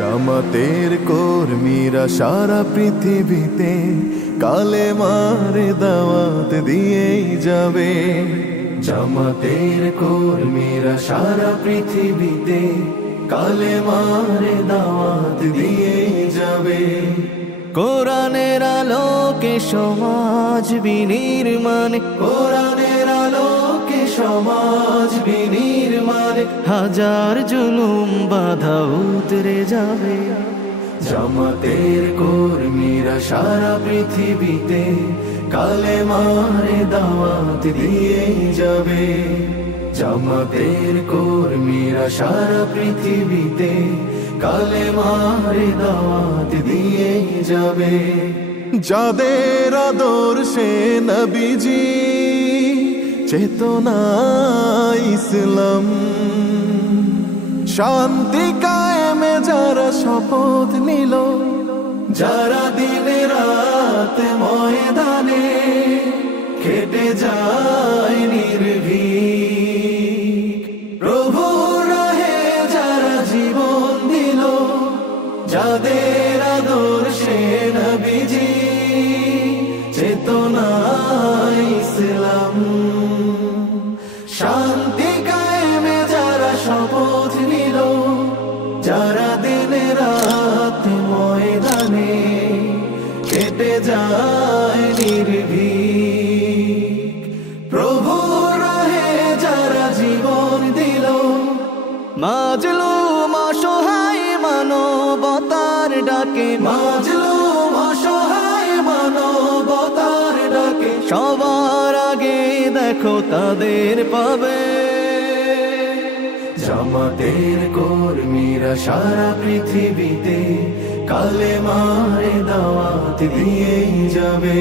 জামাতের কর্মীরা সারা পৃথিবীতে কালেমার দাওয়াত দিয়েই যাবে। জামাতের কর্মীরা সারা পৃথিবীতে কালেমার দাওয়াত দিয়েই যাবে। কোরআনের আলোকে সমাজ বিনির্মাণ, কোরআনের আলোকে সমাজ বিনির্মাণ, হাজার জুলুম বাধা উতরে যাবে। জামাতের কর্মীরা সারা পৃথিবীতে কালেমার দাওয়াত দিয়েই যাবে। জামাতের কর্মীরা সারা পৃথিবীতে কালেমার দাওয়াত দিয়েই যাবে। যাদের আদর্শে নবীজি চেতনা ইসলাম, শান্তি কায়েমে যারা শপথ নিল, যারা দিনে রাত ময়দানে খেটে যায় নির্ভীক, প্রভুর রাহে যারা জীবন দিল, যাদের আদর্শে নবীজি চেতনা ইসলাম, শান্তি কায়েমে যারা শপথ নিল, যারা দিনে রাত ময়দানে কেটে যায় নির্ভীক, প্রভুর রাহে যারা জীবন দিল, মাজলুম অসহায় মানবতার ডাকে, মাজলুম অসহায় মানবতার ডাকে, সবার আগে দেখো তাদের পাবে। জামাতের কর্মীরা সারা পৃথিবীতে কালেমার দাওয়াত দিয়েই যাবে।